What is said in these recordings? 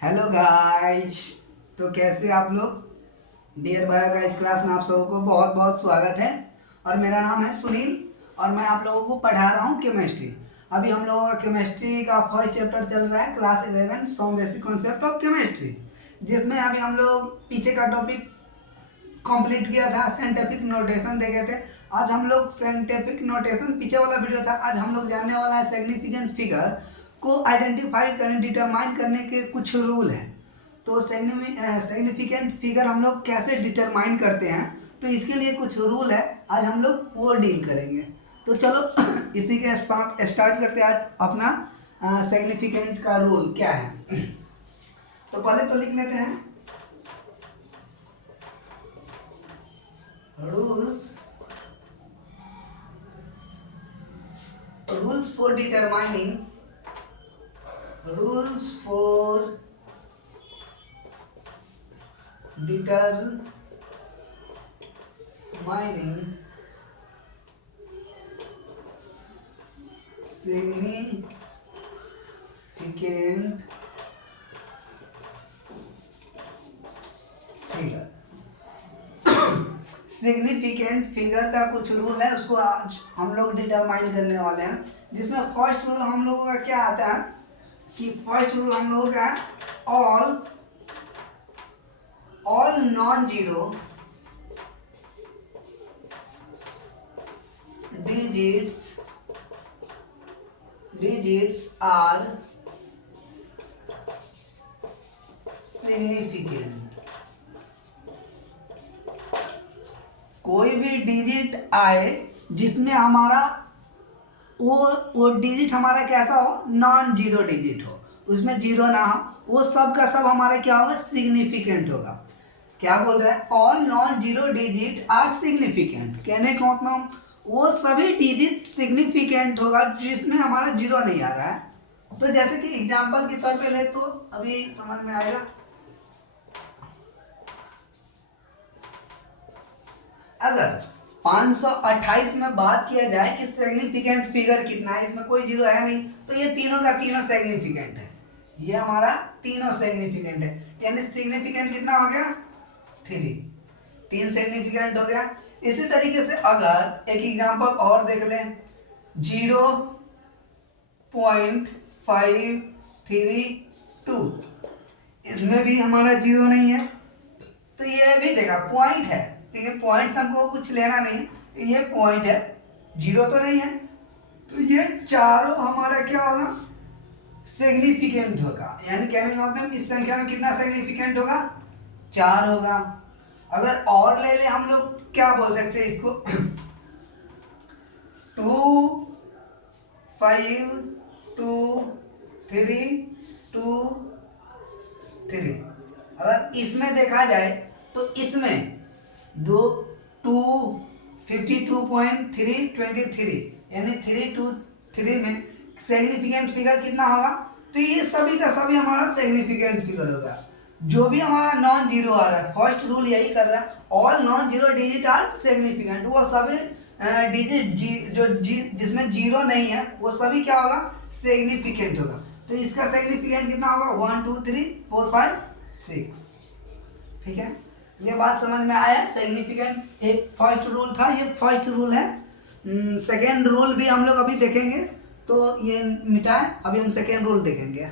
Hello guys. तो कैसे आप लोग। डियर बायो का इस क्लास में आप सबों को बहुत बहुत स्वागत है। और मेरा नाम है सुनील और मैं आप लोगों को पढ़ा रहा हूँ केमिस्ट्री। अभी हम लोगों का केमिस्ट्री का फर्स्ट चैप्टर चल रहा है, class 11 some basic concept of chemistry, जिसमें अभी हम लोग पीछे का टॉपिक कंप्लीट किया था, साइंटिफिक नोटेशन देखे थे। आज हम लोग साइंटिफिक नोटेशन, पीछे वाला वीडियो था, आज हम लोग जानने वाला है सिग्निफिकेंट फिगर को आइडेंटिफाई करने, डिटरमाइन करने के कुछ रूल हैं। तो सिग्निफिकेंट फिगर हम लोग कैसे डिटरमाइन करते हैं, तो इसके लिए कुछ रूल है, आज हम लोग वो डील करेंगे। तो चलो इसी के साथ स्टार्ट करते हैं आज अपना सिग्निफिकेंट का रूल क्या है। तो पहले तो लिख लेते हैं rules rules for determining rules for determining significant figure। Significant figure का कुछ रूल है, उसको आज हम लोग डिटरमाइन करने वाले हैं। जिसमें फर्स्ट रूल हम लोगों का क्या आता है कि फर्स्ट रूल हम लोगों का all non zero digits are significant. कोई भी डिजिट आए जिसमें हमारा वो डिजिट हमारा कैसा हो, नॉन जीरो डिजिट हो, उसमें जीरो ना हो, वो सब का सब हमारा क्या होगा, सिग्निफिकेंट होगा। क्या बोल रहा है, all non zero digit are significant. कहने का मतलब वो सभी डिजिट सिग्निफिकेंट होगा जिसमें हमारा जीरो नहीं आ रहा है। तो जैसे कि एग्जांपल के तौर पे ले तो अभी समझ में आएगा। अगर 528 में बात किया जाए कि सिग्निफिकेंट फिगर कितना है, इसमें कोई जीरो है नहीं, तो ये तीनों का तीनों सिग्निफिकेंट है। ये हमारा तीनों सिग्निफिकेंट है, यानी सिग्निफिकेंट कितना हो गया, 3 सिग्निफिकेंट हो गया। इसी तरीके से अगर एक एग्जांपल और देख लें, 0.532, इसमें भी हमारा जीरो नहीं है। तो ये भी देखा पॉइंट है, ठीक है, पॉइंट हमको कुछ लेना नहीं, ये पॉइंट है, जीरो तो नहीं है। तो ये चारों हमारा क्या होगा, सिग्निफिकेंट होगा। यानी कहने का मतलब इस संख्या में कितना सिग्निफिकेंट होगा, 4 होगा। अगर और ले ले हम लोग क्या बोल सकते हैं इसको 2 5 2 3 2 3। अगर इसमें देखा जाए तो इसमें 52.323 यानी 323 में सिग्निफिकेंट फिगर कितना होगा, तो ये सभी का सभी हमारा सिग्निफिकेंट फिगर होगा। जो भी हमारा नॉन जीरो आ रहा है, फर्स्ट रूल यही कर रहा है, all non zero digit are significant. वो सभी डिजिट जिसमें जीरो नहीं है वो सभी क्या होगा, सिग्निफिकेंट होगा। तो इसका सिग्निफिकेंट कितना होगा, 1 2 3 4 5 6। ठीक है, ये बात समझ में आया। सिग्निफिकेंट एक फर्स्ट रूल था, ये फर्स्ट रूल है। सेकेंड रूल भी हम लोग अभी देखेंगे, तो ये मिटाए, अभी हम सेकेंड रूल देखेंगे।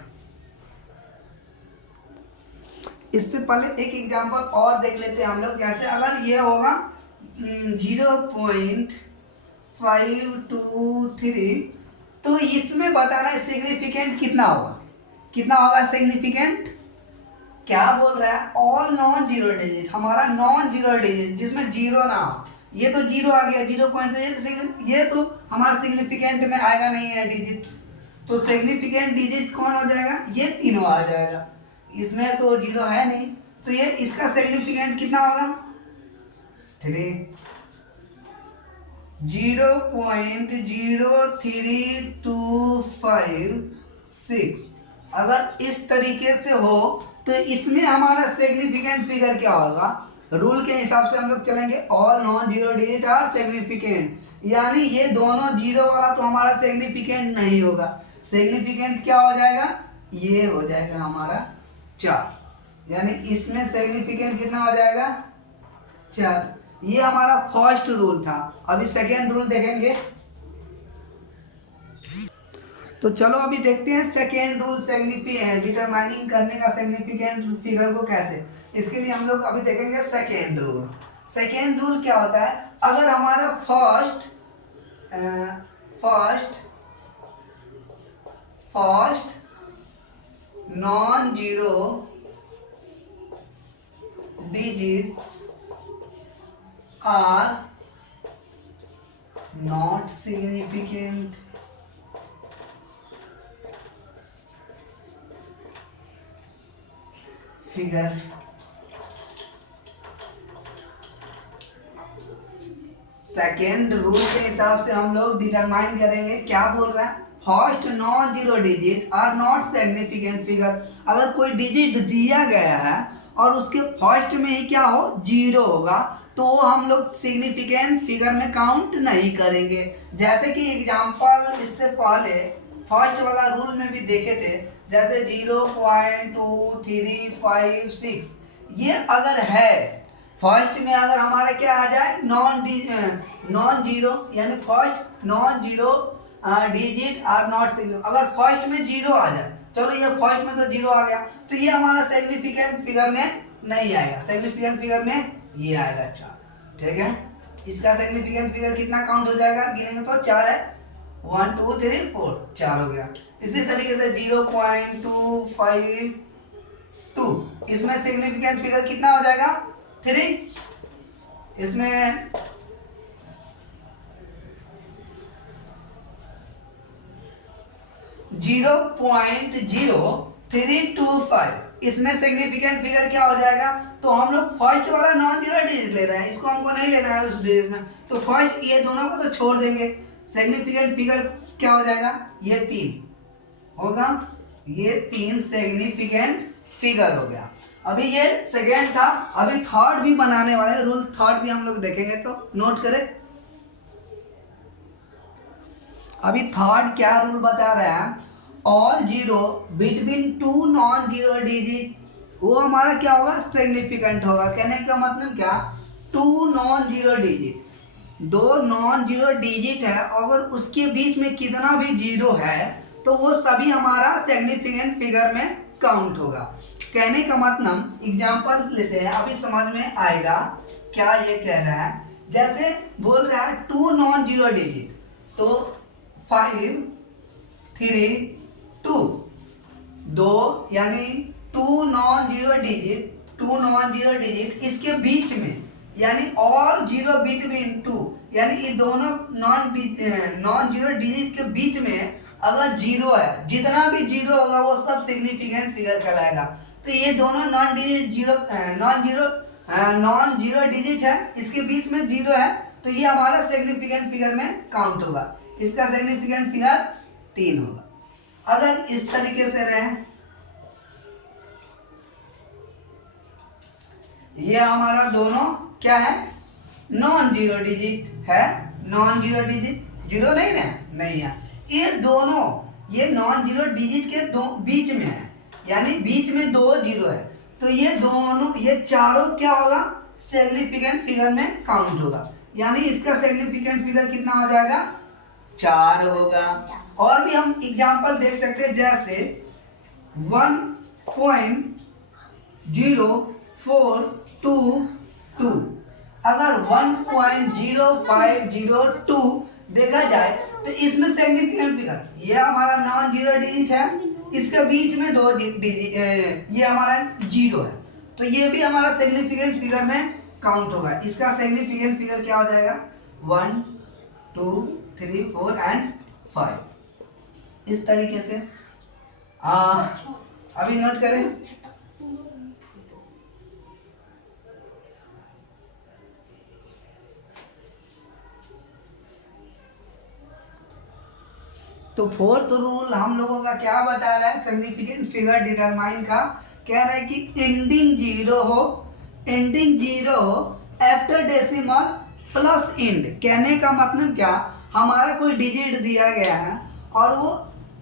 इससे पहले एक एग्जांपल और देख लेते हैं हम लोग, कैसे अगर ये होगा 0.523, तो इसमें बताना है सिग्निफिकेंट कितना होगा, कितना होगा सिग्निफिकेंट। क्या बोल रहा है, ऑल नॉन जीरो डिजिट, हमारा नॉन जीरो डिजिट जिसमें जीरो ना हो। ये तो जीरो आ गया, 0. ये तो हमारा सिग्निफिकेंट में आएगा नहीं है डिजिट, तो सिग्निफिकेंट डिजिट कौन हो जाएगा, ये तीनों आ जाएगा। इसमें तो जीरो है नहीं, तो ये इसका सिग्निफिकेंट कितना होगा, 3 0.03256। अगर इस तरीके से हो तो इसमें हमारा सिग्निफिकेंट फिगर क्या होगा, रूल के हिसाब से हम लोग चलेंगे, all non zero digit are significant, यानी ये दोनों जीरो वाला तो हमारा सिग्निफिकेंट नहीं होगा। सिग्निफिकेंट क्या हो जाएगा, ये हो जाएगा हमारा 4, यानी इसमें सिग्निफिकेंट कितना हो जाएगा 4। ये हमारा फर्स्ट रूल था। अभी सेकेंड रूल देखेंगे। तो चलो अभी देखते हैं सेकेंड रूल डिटरमाइनिंग करने का सिग्निफिकेंट फिगर को कैसे। इसके लिए हम लोग अभी देखेंगे सेकेंड रूल। सेकेंड रूल क्या होता है, अगर हमारा first non zero digits are not significant figure, second rule के हिसाब से हम लोग डिटरमाइन करेंगे। क्या बोल रहा है, first non zero digit are not significant figure. अगर कोई डिजिट दिया गया है और उसके फर्स्ट में ही क्या हो, जीरो होगा, तो हम लोग सिग्निफिकेंट फिगर में काउंट नहीं करेंगे। जैसे कि एग्जांपल इससे पहले फर्स्ट वाला रूल में भी देखे थे, जैसे 0.2356 ये अगर है फर्स्ट में, अगर हमारा क्या आ जाए नॉन जीरो, यानी first non zero digit are not significant, अगर फर्स्ट में जीरो आ जाए, चलो ये फर्स्ट में तो जीरो आ गया, तो ये हमारा सिग्निफिकेंट फिगर में नहीं आएगा। सिग्निफिकेंट फिगर में ये आएगा 4, ठीक है। इसका सिग्निफिकेंट फिगर कितना काउंट हो जाएगा, गिनेंगे तो 4 है, 1 2 3 4, 4 हो गया। इसी तरीके से 0.252 इसमें सिग्निफिकेंट फिगर कितना हो जाएगा 3। इसमें 0.0325 इसमें सिग्निफिकेंट फिगर क्या हो जाएगा। तो हम लोग फर्स्ट वाला नॉन जीरो डिजिट ले रहे हैं, इसको हमको नहीं लेना है उस डिजिट में, तो फर्स्ट ये दोनों को तो छोड़ देंगे। सिग्निफिकेंट फिगर क्या हो जाएगा, ये 3 होगा, ये 3 सिग्निफिकेंट फिगर हो गया। अभी ये सेकेंड था, अभी थर्ड भी बनाने वाले, रूल थर्ड भी हम लोग देखेंगे, तो नोट करें। अभी थर्ड क्या रूल बता रहा है, all zero between 2 non zero digit, वो हमारा क्या होगा, सिग्निफिकेंट होगा। कहने का मतलब क्या, 2 non zero digit, 2 non zero digit है, अगर उसके बीच में कितना भी जीरो है तो वो सभी हमारा सिग्निफिकेंट फिगर में काउंट होगा। कहने का मतलब एग्जांपल लेते हैं, अभी समझ में आएगा क्या ये कह रहा है। जैसे बोल रहा है 2 नॉन जीरो डिजिट, तो 5 3 2, 2 यानी 2 नॉन जीरो डिजिट इसके बीच में, यानी ऑल जीरो बिटवीन 2, यानी ये दोनों नॉन जीरो डिजिट के बीच में अगर जीरो है, जितना भी जीरो होगा वो सब सिग्निफिकेंट फिगर कहलाएगा। तो ये दोनों नॉन जीरो डिजिट है, इसके बीच में जीरो है, तो ये हमारा सिग्निफिकेंट फिगर में काउंट होगा। इसका सिग्निफिकेंट फिगर 3 होगा। अगर इस तरीके से रहे, ये हमारा दोनों क्या है, नॉन जीरो डिजिट है, नॉन जीरो डिजिट, जीरो नहीं ना, नहीं है, ये दोनों ये नॉन जीरो डिजिट के बीच में है, यानी बीच में 2 जीरो है, तो ये दोनों ये चारों क्या होगा, सिग्निफिकेंट फिगर में काउंट होगा। यानी इसका सिग्निफिकेंट फिगर कितना हो जाएगा, 4 होगा। और भी हम एग्जांपल देख सकते हैं, जैसे 1.0422, अगर 1.0502 देखा जाए तो इसमें सिग्निफिकेंट फिगर, ये हमारा नॉन जीरो डिजिट है, इसके बीच में 2 डिजिट, ये हमारा जीरो है, तो ये भी हमारा सिग्निफिकेंट फिगर में काउंट होगा। इसका सिग्निफिकेंट फिगर क्या हो जाएगा, 1 2 3 4 एंड 5, इस तरीके से। अभी नोट करें, तो फोर्थ रूल हम लोगों का क्या बता रहा है, सिग्निफिकेंट फिगर डिटरमाइन का कह रहा है कि एंडिंग जीरो हो आफ्टर डेसिमल प्लस इंड। कहने का मतलब क्या, हमारा कोई डिजिट दिया गया है और वो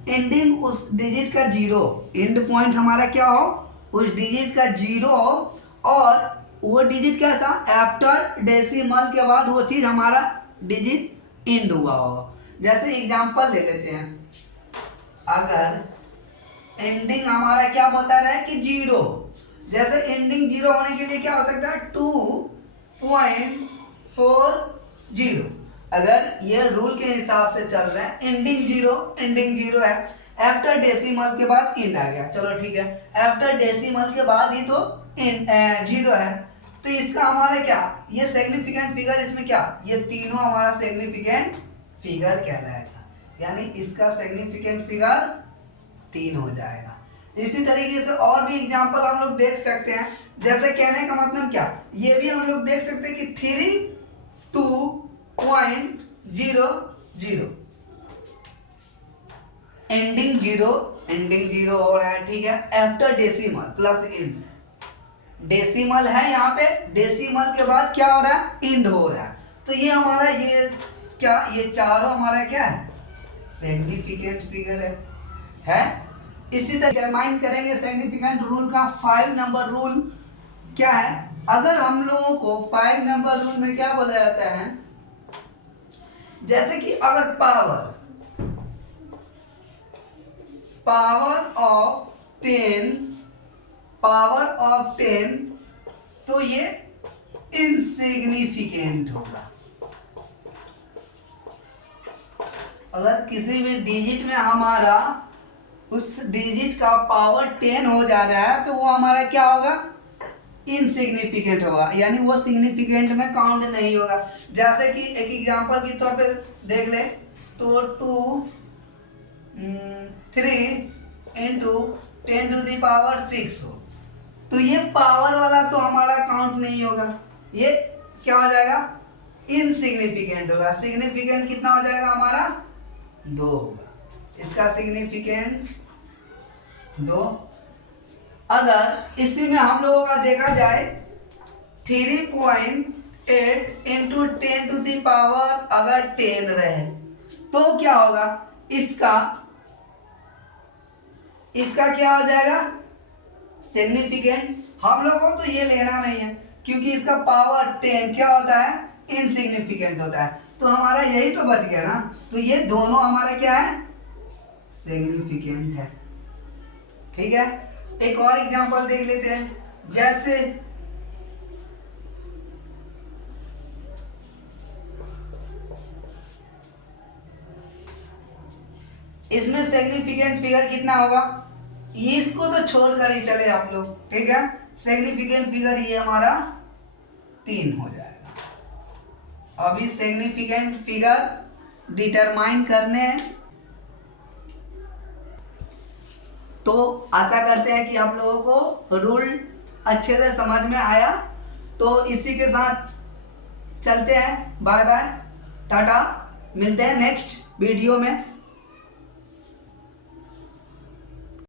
एंडिंग उस डिजिट का जीरो, एंड पॉइंट हमारा क्या हो उस डिजिट का जीरो और वो डिजिट कैसा आफ्टर डेसिमल के बाद वो चीज हमारा डिजिट इंड हुआ होगा। जैसे एग्जांपल ले लेते हैं, अगर एंडिंग हमारा क्या होता रहे कि जीरो, जैसे एंडिंग जीरो होने के लिए क्या हो सकता है 2.40। अगर ये रूल के हिसाब से चल रहा है एंडिंग जीरो है, आफ्टर डेसिमल के बाद इंड आ गया, चलो ठीक है, आफ्टर डेसिमल के बाद ही तो जीरो है, तो इसका हमारा क्या, ये सिग्निफिकेंट फिगर, इसमें क्या, ये तीनों हमारा सिग्निफिकेंट फिगर कहलाएगा, यानी इसका सिग्निफिकेंट फिगर 3 हो जाएगा। इसी तरीके से और भी एग्जांपल हम लोग देख सकते हैं, जैसे कहने का मतलब क्या, ये भी हम लोग देख सकते हैं कि 32.00 एंडिंग जीरो हो रहा है, ठीक है, after decimal plus end, decimal है यहाँ पे, डेसिमल के बाद क्या हो रहा है, इंड हो रहा है, तो ये हमारा ये क्या, ये चारों हमारा क्या है, सिग्निफिकेंट फिगर है। इसी तरह डिटरमाइन करेंगे सिग्निफिकेंट रूल का 5 नंबर रूल क्या है। अगर हम लोगों को 5 नंबर रूल में क्या बोला जाता है, जैसे कि अगर पावर ऑफ 10 तो ये इनसिग्निफिकेंट होगा। अगर किसी भी डिजिट में हमारा उस डिजिट का पावर 10 हो जा रहा है तो वो हमारा क्या होगा, इनसिग्निफिकेंट होगा, यानी वो सिग्निफिकेंट में काउंट नहीं होगा। जैसे कि एक एग्जांपल के तौर पे देख ले तो 3 into 10⁶ हो, तो ये पावर वाला तो हमारा काउंट नहीं होगा, ये क्या हो जाएगा, इनसिग्निफिकेंट होगा। सिग्निफिकेंट कितना हो जाएगा हमारा, 2 होगा, इसका सिग्निफिकेंट 2। अगर इसी में हम लोगों का देखा जाए 3.8 into 10⁻, अगर 10 रहे तो क्या होगा, इसका क्या हो जाएगा, सिग्निफिकेंट। हम लोगों को तो ये लेना नहीं है क्योंकि इसका पावर 10 क्या होता है, इनसिग्निफिकेंट होता है, तो हमारा यही तो बच गया ना, तो ये दोनों हमारा क्या है, सिग्निफिकेंट है, ठीक है। एक और एग्जांपल देख लेते हैं, जैसे इसमें सिग्निफिकेंट फिगर कितना होगा, इसको तो छोड़कर ही चले आप लोग, ठीक है, सिग्निफिकेंट फिगर ये हमारा 3 हो जाएगा। अभी सिग्निफिकेंट फिगर डिटरमाइन करने हैं, तो आशा करते हैं कि आप लोगों को रूल अच्छे से समझ में आया। तो इसी के साथ चलते हैं, बाय बाय, टाटा, मिलते हैं नेक्स्ट वीडियो में।